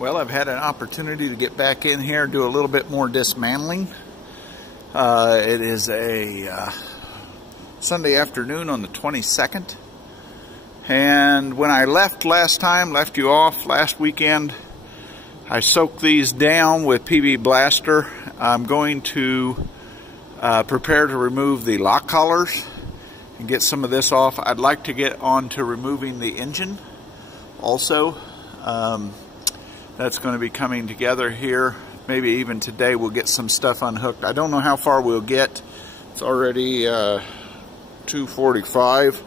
Well, I've had an opportunity to get back in here and do a little bit more dismantling. It is a Sunday afternoon on the 22nd. And when I left you off last weekend, I soaked these down with PB Blaster. I'm going to prepare to remove the lock collars and get some of this off. I'd like to get on to removing the engine also. That's going to be coming together here. Maybe even today we'll get some stuff unhooked. I don't know how far we'll get. It's already 2:45,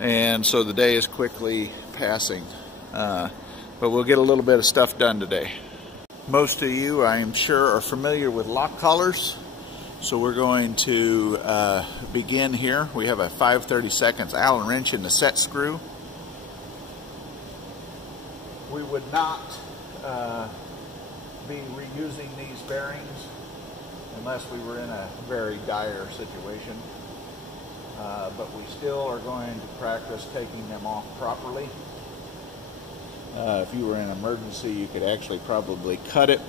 and so the day is quickly passing. But we'll get a little bit of stuff done today. Most of you, I am sure, are familiar with lock collars. So we're going to begin here. We have a 5/32 Allen wrench in the set screw. We would not be reusing these bearings unless we were in a very dire situation. But we still are going to practice taking them off properly. If you were in an emergency, you could actually probably cut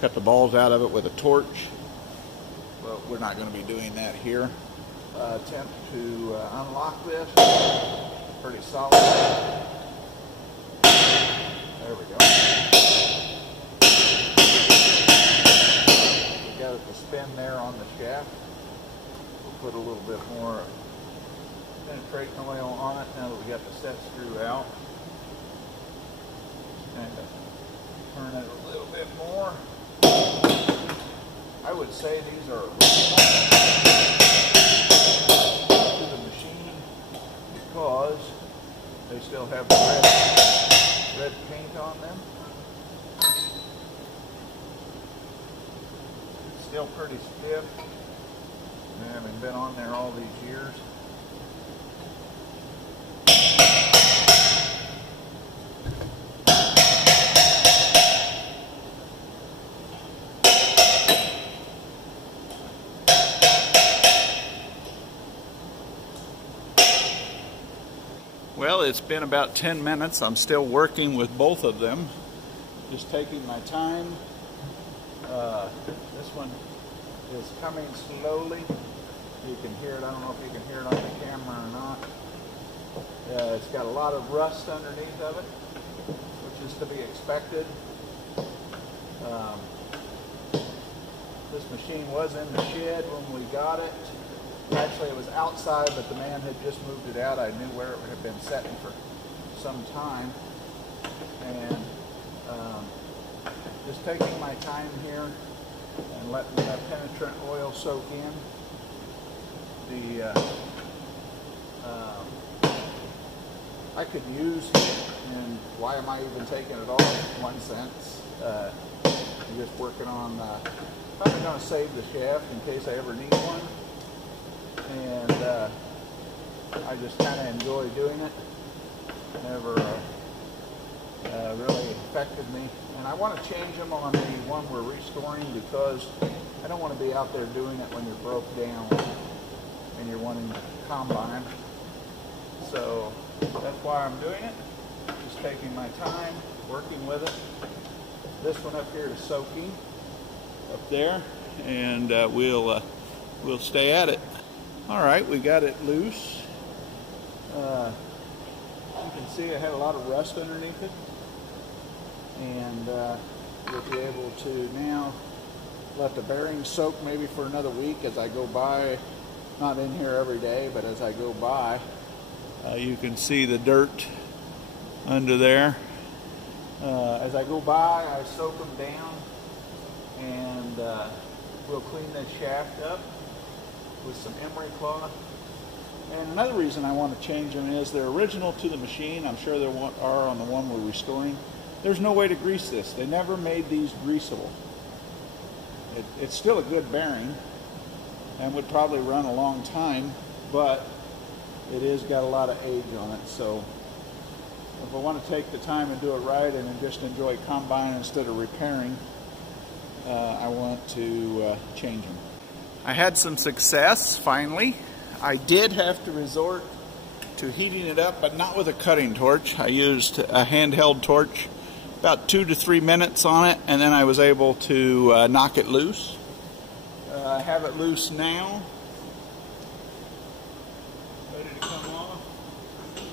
the balls out of it with a torch. But we're not going to be doing that here. Attempt to unlock this. Pretty solid. There we go. We got it to spin there on the shaft. We'll put a little bit more penetrating oil on it now that we got the set screw out. And turn it a little bit more. I would say these are to the machine because they still have the red paint on them. It's still pretty stiff. They haven't been on there all these years. Well, it's been about 10 minutes. I'm still working with both of them. Just taking my time. This one is coming slowly. You can hear it. I don't know if you can hear it on the camera or not. It's got a lot of rust underneath of it, which is to be expected. This machine was in the shed when we got it. Actually, it was outside, but the man had just moved it out. I knew where it had been sitting for some time. And just taking my time here and letting the penetrant oil soak in. I could use, and why am I even taking it off? In one sense, I'm just working on, probably going to save the shaft in case I ever need one. And I just kind of enjoy doing it. Never really affected me. And I want to change them on the one we're restoring because I don't want to be out there doing it when you're broke down and you're wanting to combine. So that's why I'm doing it. Just taking my time, working with it. This one up here is soaking up there, and we'll stay at it. All right, we got it loose. You can see I had a lot of rust underneath it, and we'll be able to now let the bearings soak maybe for another week as I go by. Not in here every day, but as I go by, you can see the dirt under there. As I go by, I soak them down, and we'll clean this shaft up with some emery cloth. And another reason I want to change them is they're original to the machine. I'm sure there are on the one we're restoring. There's no way to grease this. They never made these greasable. It's still a good bearing and would probably run a long time, but it is got a lot of age on it. So if I want to take the time and do it right and then just enjoy combine instead of repairing, I want to change them. I had some success finally. I did have to resort to heating it up, but not with a cutting torch. I used a handheld torch about 2 to 3 minutes on it, and then I was able to knock it loose. I have it loose now, ready to come off.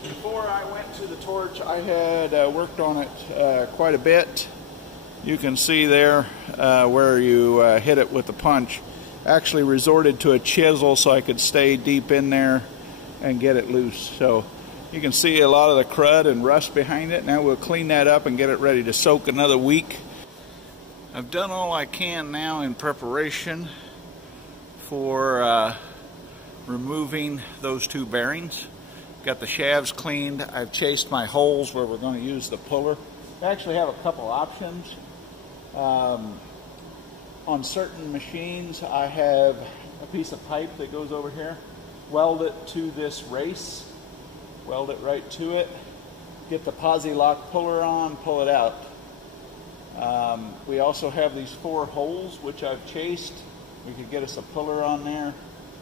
Before I went to the torch, I had worked on it quite a bit. You can see there where you hit it with the punch. Actually resorted to a chisel so I could stay deep in there and get it loose. So you can see a lot of the crud and rust behind it. Now we'll clean that up and get it ready to soak another week. I've done all I can now in preparation for removing those two bearings. Got the shafts cleaned. I've chased my holes where we're going to use the puller. I actually have a couple options. On certain machines, I have a piece of pipe that goes over here, weld it to this race, weld it right to it, get the posi lock puller on, pull it out. We also have these 4 holes which I've chased. We could get us a puller on there,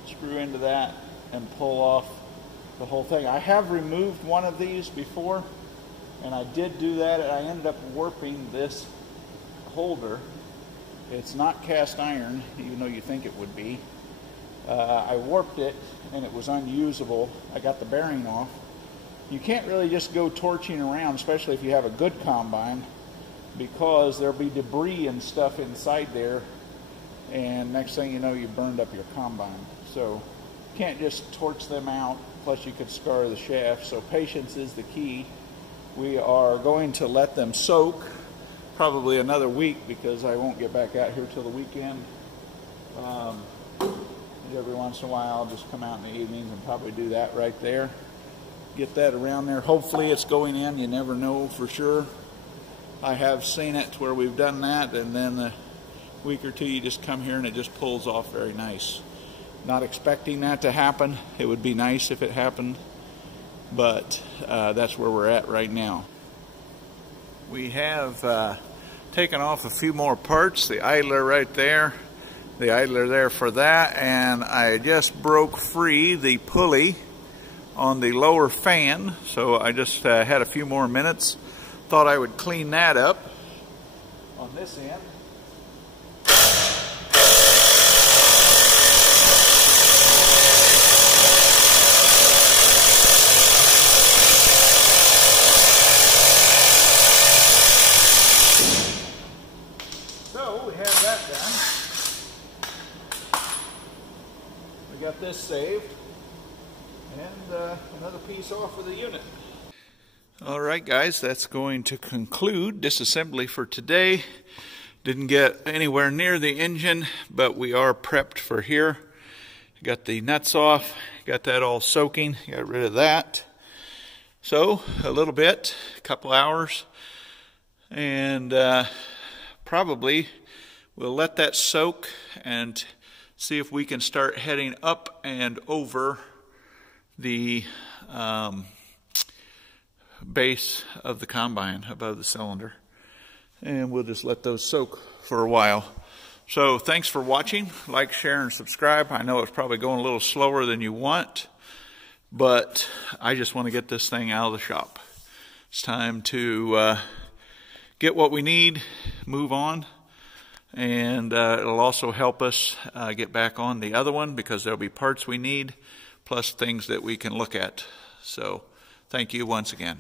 screw into that, and pull off the whole thing. I have removed one of these before, and I did do that, and I ended up warping this holder. It's not cast iron, even though you think it would be. I warped it, and it was unusable. I got the bearing off. You can't really just go torching around, especially if you have a good combine, because there'll be debris and stuff inside there, and next thing you know, you burned up your combine. So you can't just torch them out, plus you could scar the shaft. So patience is the key. We are going to let them soak probably another week, because I won't get back out here till the weekend. Every once in a while I'll just come out in the evenings and probably do that right there. Get that around there. Hopefully it's going in. You never know for sure. I have seen it where we've done that, and then a week or two you just come here and it just pulls off very nice. Not expecting that to happen. It would be nice if it happened, but that's where we're at right now. We have taken off a few more parts. The idler right there, the idler there for that, and I just broke free the pulley on the lower fan, so I just had a few more minutes. Thought I would clean that up on this end. So we have that done. We got this saved, and another piece off of the unit. All right, guys, that's going to conclude disassembly for today. Didn't get anywhere near the engine, but we are prepped for here. Got the nuts off, got that all soaking, got rid of that. So a little bit, a couple hours, and probably we'll let that soak and see if we can start heading up and over the base of the combine above the cylinder, and we'll just let those soak for a while. So thanks for watching. Like, share, and subscribe. I know it's probably going a little slower than you want, but I just want to get this thing out of the shop. It's time to get what we need, move on, and it'll also help us get back on the other one, because there'll be parts we need plus things that we can look at. So thank you once again.